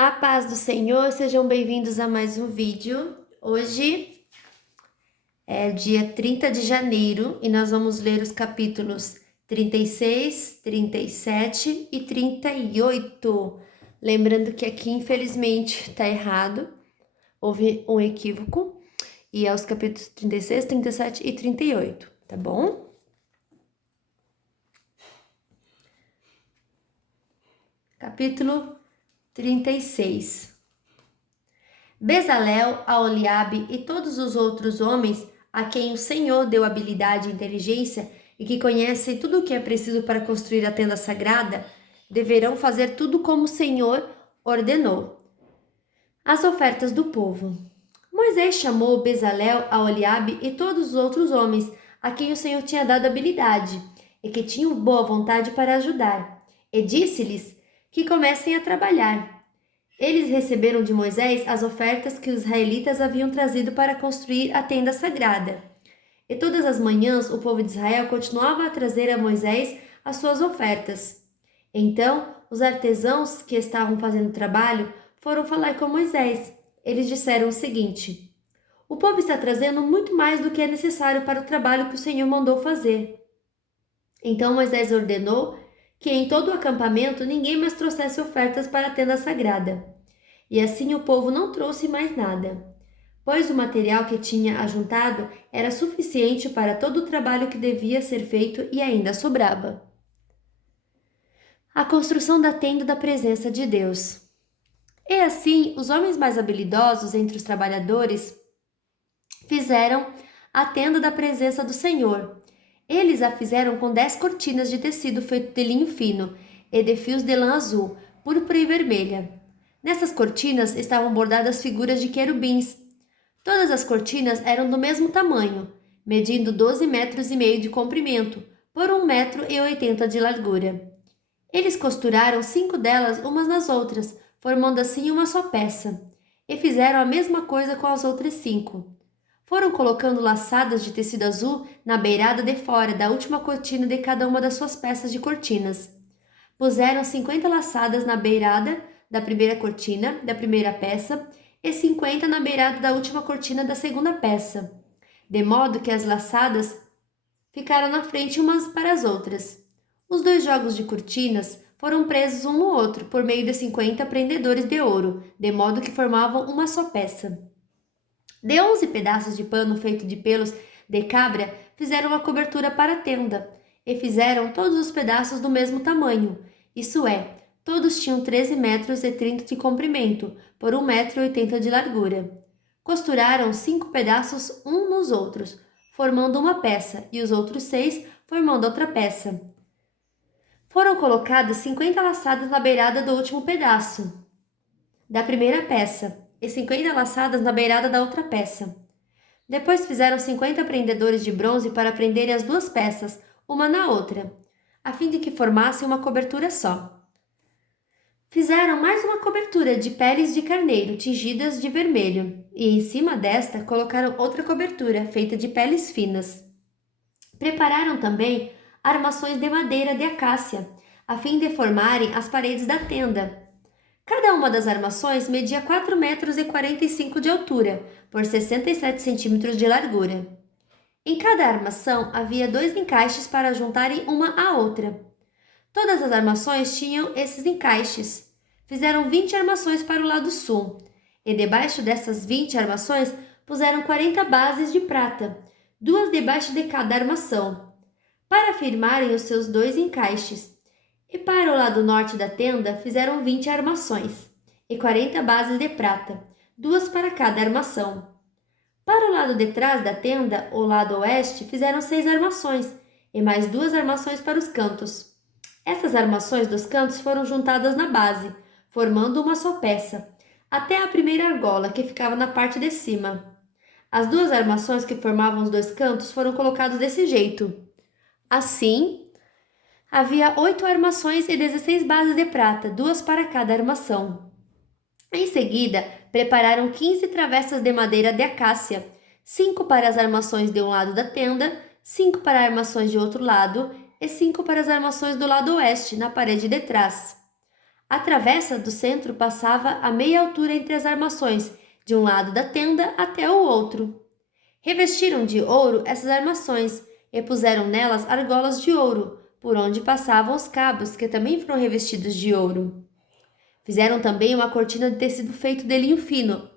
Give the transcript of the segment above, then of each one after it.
A paz do Senhor, sejam bem-vindos a mais um vídeo. Hoje é dia 30 de janeiro e nós vamos ler os capítulos 36, 37 e 38. Lembrando que aqui, infelizmente, está errado, houve um equívoco, e é os capítulos 36, 37 e 38, tá bom? Capítulo 36. Bezalel, Aholiabe e todos os outros homens a quem o Senhor deu habilidade e inteligência e que conhecem tudo o que é preciso para construir a tenda sagrada, deverão fazer tudo como o Senhor ordenou. As ofertas do povo. Moisés chamou Bezalel, Aholiabe e todos os outros homens a quem o Senhor tinha dado habilidade e que tinham boa vontade para ajudar, e disse-lhes que comecem a trabalhar. Eles receberam de Moisés as ofertas que os israelitas haviam trazido para construir a tenda sagrada. E todas as manhãs o povo de Israel continuava a trazer a Moisés as suas ofertas. Então, os artesãos que estavam fazendo o trabalho foram falar com Moisés. Eles disseram o seguinte: o povo está trazendo muito mais do que é necessário para o trabalho que o Senhor mandou fazer. Então Moisés ordenou que em todo o acampamento ninguém mais trouxesse ofertas para a tenda sagrada. E assim o povo não trouxe mais nada, pois o material que tinha ajuntado era suficiente para todo o trabalho que devia ser feito e ainda sobrava. A construção da tenda da presença de Deus. E assim, os homens mais habilidosos entre os trabalhadores fizeram a tenda da presença do Senhor. Eles a fizeram com 10 cortinas de tecido feito de linho fino e de fios de lã azul, púrpura e vermelha. Nessas cortinas estavam bordadas figuras de querubins. Todas as cortinas eram do mesmo tamanho, medindo 12,5 metros de comprimento, por 1,80 metro de largura. Eles costuraram 5 delas umas nas outras, formando assim uma só peça, e fizeram a mesma coisa com as outras 5. Foram colocando laçadas de tecido azul na beirada de fora da última cortina de cada uma das suas peças de cortinas. Puseram 50 laçadas na beirada da primeira cortina da primeira peça e 50 na beirada da última cortina da segunda peça, de modo que as laçadas ficaram na frente umas para as outras. Os 2 jogos de cortinas foram presos um no outro por meio de 50 prendedores de ouro, de modo que formavam uma só peça. De 11 pedaços de pano feito de pelos de cabra, fizeram uma cobertura para a tenda, e fizeram todos os pedaços do mesmo tamanho, isso é, todos tinham 13,30 metros de comprimento, por 1,80 metro de largura. Costuraram 5 pedaços um nos outros, formando uma peça, e os outros 6 formando outra peça. Foram colocadas 50 laçadas na beirada do último pedaço da primeira peça, e 50 laçadas na beirada da outra peça. Depois fizeram 50 prendedores de bronze para prenderem as 2 peças, uma na outra, a fim de que formassem uma cobertura só. Fizeram mais uma cobertura de peles de carneiro tingidas de vermelho, e em cima desta colocaram outra cobertura feita de peles finas. Prepararam também armações de madeira de acácia, a fim de formarem as paredes da tenda. Cada uma das armações media 4,45 metros de altura, por 67 centímetros de largura. Em cada armação havia 2 encaixes para juntarem uma à outra. Todas as armações tinham esses encaixes. Fizeram 20 armações para o lado sul, e debaixo dessas 20 armações puseram 40 bases de prata, 2 debaixo de cada armação, para firmarem os seus 2 encaixes. E para o lado norte da tenda fizeram 20 armações, e 40 bases de prata, 2 para cada armação. Para o lado de trás da tenda, o lado oeste, fizeram 6 armações, e mais 2 armações para os cantos. Essas armações dos cantos foram juntadas na base, formando uma só peça, até a primeira argola, que ficava na parte de cima. As 2 armações que formavam os 2 cantos foram colocadas desse jeito. Assim, havia 8 armações e 16 bases de prata, 2 para cada armação. Em seguida, prepararam 15 travessas de madeira de acácia, 5 para as armações de um lado da tenda, 5 para armações de outro lado e 5 para as armações do lado oeste, na parede de trás. A travessa do centro passava a meia altura entre as armações, de um lado da tenda até o outro. Revestiram de ouro essas armações e puseram nelas argolas de ouro, por onde passavam os cabos, que também foram revestidos de ouro. Fizeram também uma cortina de tecido feito de linho fino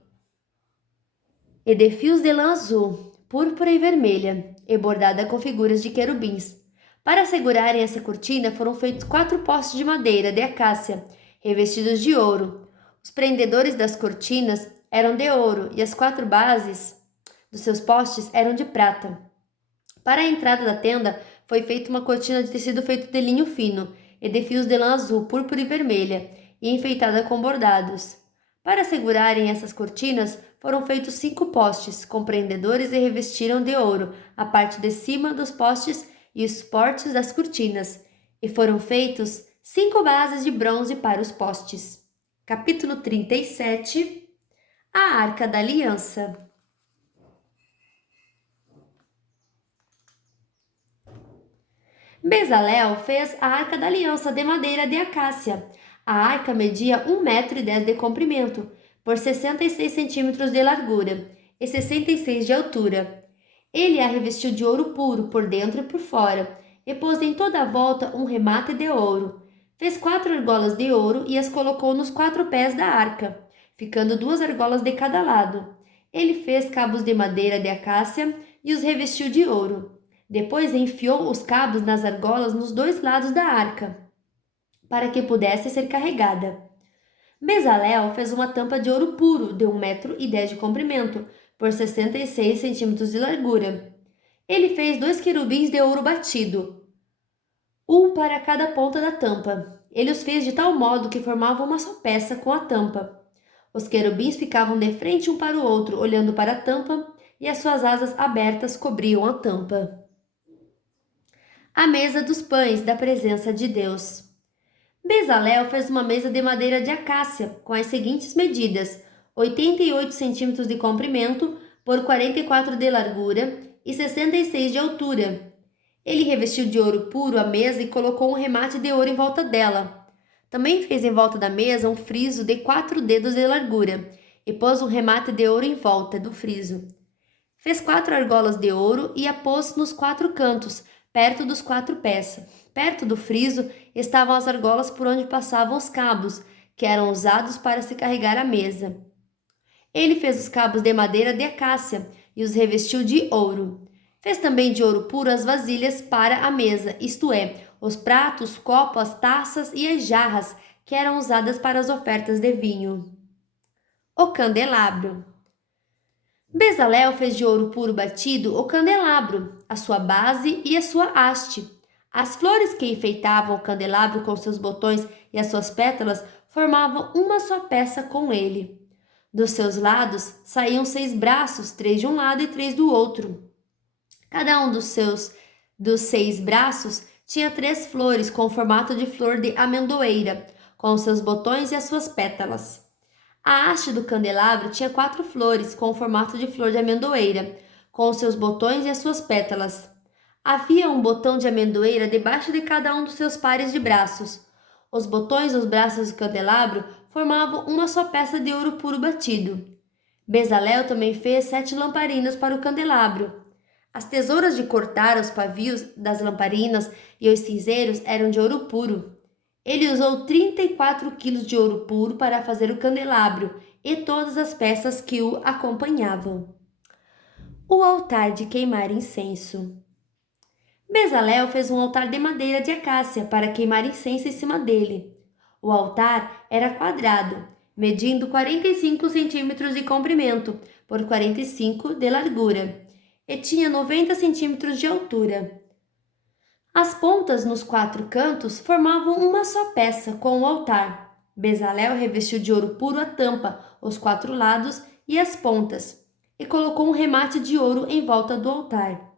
e de fios de lã azul, púrpura e vermelha, e bordada com figuras de querubins. Para segurarem essa cortina foram feitos 4 postes de madeira de acácia, revestidos de ouro. Os prendedores das cortinas eram de ouro e as 4 bases dos seus postes eram de prata. Para a entrada da tenda foi feita uma cortina de tecido feito de linho fino e de fios de lã azul, púrpura e vermelha, e enfeitada com bordados. Para segurarem essas cortinas, foram feitos 5 postes, com prendedores e revestiram de ouro a parte de cima dos postes e os suportes das cortinas, e foram feitos 5 bases de bronze para os postes. Capítulo 37. A Arca da Aliança. Bezalel fez a Arca da Aliança de madeira de acácia. A arca media 1,10 m de comprimento, por 66 centímetros de largura e 66 de altura. Ele a revestiu de ouro puro por dentro e por fora, e pôs em toda a volta um remate de ouro. Fez 4 argolas de ouro e as colocou nos 4 pés da arca, ficando 2 argolas de cada lado. Ele fez cabos de madeira de acácia e os revestiu de ouro. Depois enfiou os cabos nas argolas nos 2 lados da arca, para que pudesse ser carregada. Bezalel fez uma tampa de ouro puro de 1,10 m de comprimento, por 66 centímetros de largura. Ele fez 2 querubins de ouro batido, um para cada ponta da tampa. Ele os fez de tal modo que formavam uma só peça com a tampa. Os querubins ficavam de frente um para o outro, olhando para a tampa, e as suas asas abertas cobriam a tampa. A mesa dos pães da presença de Deus. Bezalel fez uma mesa de madeira de acácia com as seguintes medidas: 88 centímetros de comprimento por 44 de largura e 66 de altura. Ele revestiu de ouro puro a mesa e colocou um remate de ouro em volta dela. Também fez em volta da mesa um friso de 4 dedos de largura e pôs um remate de ouro em volta do friso. Fez 4 argolas de ouro e a pôs nos 4 cantos, perto dos 4 pés. Perto do friso estavam as argolas por onde passavam os cabos, que eram usados para se carregar a mesa. Ele fez os cabos de madeira de acácia e os revestiu de ouro. Fez também de ouro puro as vasilhas para a mesa, isto é, os pratos, copos, as taças e as jarras, que eram usadas para as ofertas de vinho. O candelabro. Bezalel fez de ouro puro batido o candelabro, a sua base e a sua haste. As flores que enfeitavam o candelabro com seus botões e as suas pétalas formavam uma só peça com ele. Dos seus lados saíam 6 braços, 3 de um lado e 3 do outro. Cada um dos 6 braços tinha 3 flores com o formato de flor de amendoeira, com os seus botões e as suas pétalas. A haste do candelabro tinha 4 flores com o formato de flor de amendoeira, com os seus botões e as suas pétalas. Havia um botão de amendoeira debaixo de cada um dos seus pares de braços. Os botões dos braços do candelabro formavam uma só peça de ouro puro batido. Bezalel também fez 7 lamparinas para o candelabro. As tesouras de cortar os pavios das lamparinas e os cinzeiros eram de ouro puro. Ele usou 34 quilos de ouro puro para fazer o candelabro e todas as peças que o acompanhavam. O altar de queimar incenso. Bezalel fez um altar de madeira de acácia para queimar incenso em cima dele. O altar era quadrado, medindo 45 centímetros de comprimento por 45 de largura, e tinha 90 centímetros de altura. As pontas nos 4 cantos formavam uma só peça com o altar. Bezalel revestiu de ouro puro a tampa, os 4 lados e as pontas, e colocou um remate de ouro em volta do altar.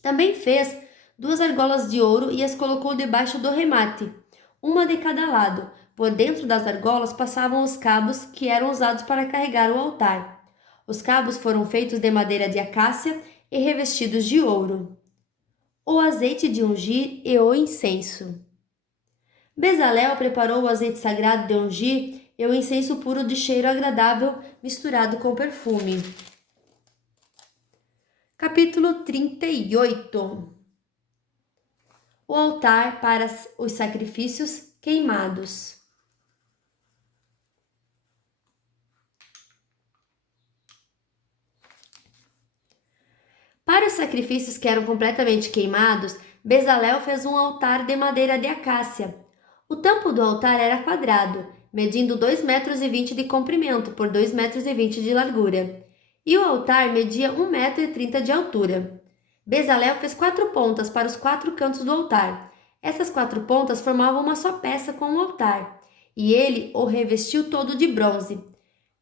Também fez 2 argolas de ouro e as colocou debaixo do remate, uma de cada lado. Por dentro das argolas passavam os cabos que eram usados para carregar o altar. Os cabos foram feitos de madeira de acácia e revestidos de ouro. O azeite de ungir e o incenso. Bezalel preparou o azeite sagrado de ungir e o incenso puro de cheiro agradável misturado com perfume. Capítulo 38. O altar para os sacrifícios queimados. Para os sacrifícios que eram completamente queimados, Bezalel fez um altar de madeira de acácia. O tampo do altar era quadrado, medindo 2,20 metros de comprimento por 2,20 metros de largura. E o altar media 1,30 metro de altura. Bezalel fez 4 pontas para os 4 cantos do altar. Essas 4 pontas formavam uma só peça com o altar, e ele o revestiu todo de bronze.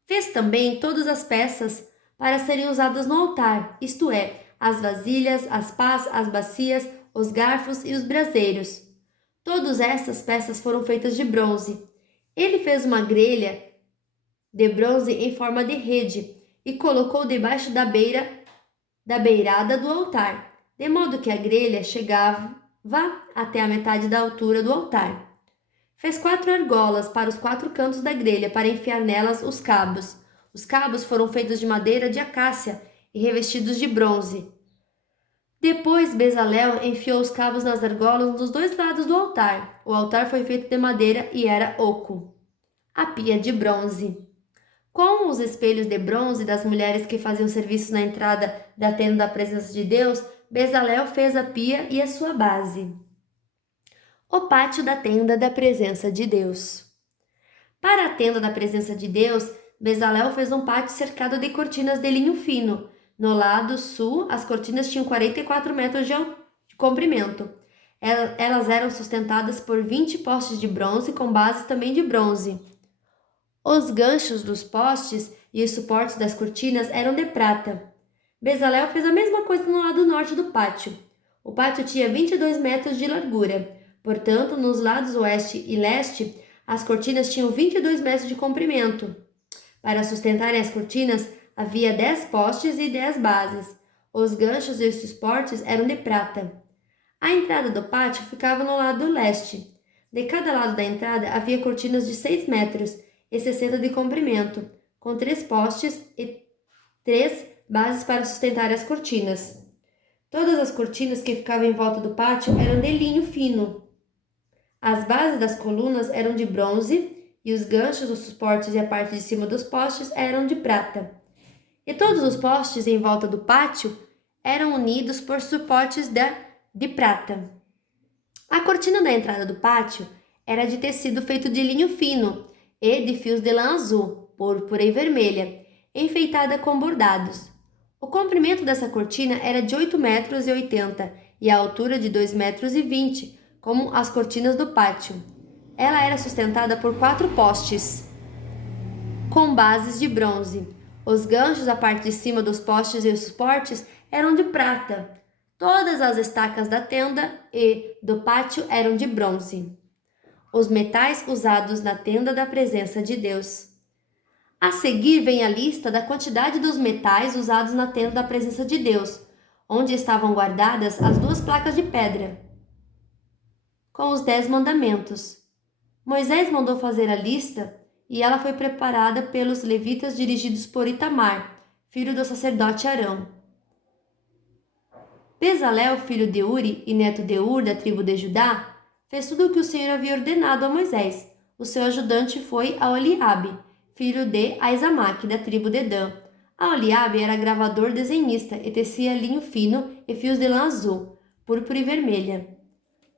Fez também todas as peças para serem usadas no altar, isto é, as vasilhas, as pás, as bacias, os garfos e os braseiros. Todas essas peças foram feitas de bronze. Ele fez uma grelha de bronze em forma de rede e colocou debaixo da beirada do altar, de modo que a grelha chegava até a metade da altura do altar. Fez 4 argolas para os 4 cantos da grelha para enfiar nelas os cabos. Os cabos foram feitos de madeira de acácia e revestidos de bronze. Depois Bezalel enfiou os cabos nas argolas dos 2 lados do altar. O altar foi feito de madeira e era oco. A pia de bronze. Com os espelhos de bronze das mulheres que faziam serviços na entrada da tenda da presença de Deus, Bezalel fez a pia e a sua base. O pátio da tenda da presença de Deus. Para a tenda da presença de Deus, Bezalel fez um pátio cercado de cortinas de linho fino. No lado sul, as cortinas tinham 44 metros de comprimento. Elas eram sustentadas por 20 postes de bronze com bases também de bronze. Os ganchos dos postes e os suportes das cortinas eram de prata. Bezalel fez a mesma coisa no lado norte do pátio. O pátio tinha 22 metros de largura. Portanto, nos lados oeste e leste, as cortinas tinham 22 metros de comprimento. Para sustentarem as cortinas, havia 10 postes e 10 bases. Os ganchos e os suportes eram de prata. A entrada do pátio ficava no lado leste. De cada lado da entrada havia cortinas de 6 metros e 60 de comprimento, com 3 postes e 3 bases para sustentar as cortinas. Todas as cortinas que ficavam em volta do pátio eram de linho fino. As bases das colunas eram de bronze e os ganchos, os suportes e a parte de cima dos postes eram de prata. E todos os postes em volta do pátio eram unidos por suportes de prata. A cortina da entrada do pátio era de tecido feito de linho fino e de fios de lã azul, púrpura e vermelha, enfeitada com bordados. O comprimento dessa cortina era de 8,80 metros e a altura de 2,20 metros, como as cortinas do pátio. Ela era sustentada por 4 postes, com bases de bronze. Os ganchos, a parte de cima dos postes e os suportes eram de prata. Todas as estacas da tenda e do pátio eram de bronze. Os metais usados na tenda da presença de Deus. A seguir vem a lista da quantidade dos metais usados na tenda da presença de Deus, onde estavam guardadas as 2 placas de pedra, com os 10 mandamentos. Moisés mandou fazer a lista e ela foi preparada pelos levitas dirigidos por Itamar, filho do sacerdote Arão. Bezalel, filho de Uri e neto de Ur, da tribo de Judá, fez tudo o que o Senhor havia ordenado a Moisés. O seu ajudante foi Aholiabe, filho de Aizamaque, da tribo de Dan. Aholiabe era gravador desenhista e tecia linho fino e fios de lã azul, púrpura e vermelha.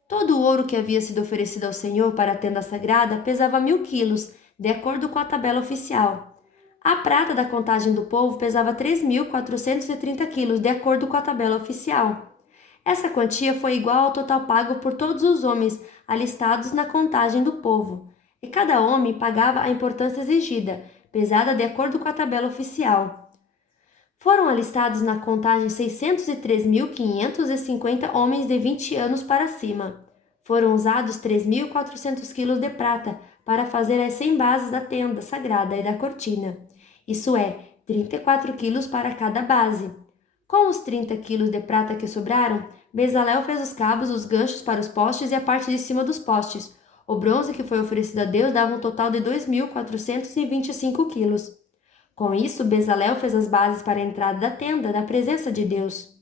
Todo o ouro que havia sido oferecido ao Senhor para a tenda sagrada pesava 1.000 quilos, de acordo com a tabela oficial. A prata da contagem do povo pesava 3.430 quilos, de acordo com a tabela oficial. Essa quantia foi igual ao total pago por todos os homens alistados na contagem do povo, e cada homem pagava a importância exigida, pesada de acordo com a tabela oficial. Foram alistados na contagem 603.550 homens de 20 anos para cima. Foram usados 3.400 quilos de prata para fazer as 100 bases da tenda sagrada e da cortina. Isso é, 34 quilos para cada base. Com os 30 quilos de prata que sobraram, Bezalel fez os cabos, os ganchos para os postes e a parte de cima dos postes. O bronze que foi oferecido a Deus dava um total de 2.425 quilos. Com isso, Bezalel fez as bases para a entrada da tenda, da presença de Deus.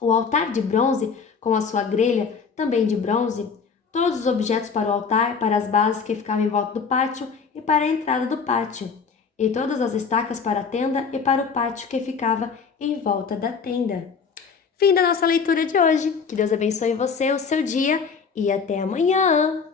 O altar de bronze, com a sua grelha, também de bronze, todos os objetos para o altar, para as bases que ficavam em volta do pátio e para a entrada do pátio, e todas as estacas para a tenda e para o pátio que ficava em volta da tenda. Fim da nossa leitura de hoje. Que Deus abençoe você, o seu dia e até amanhã!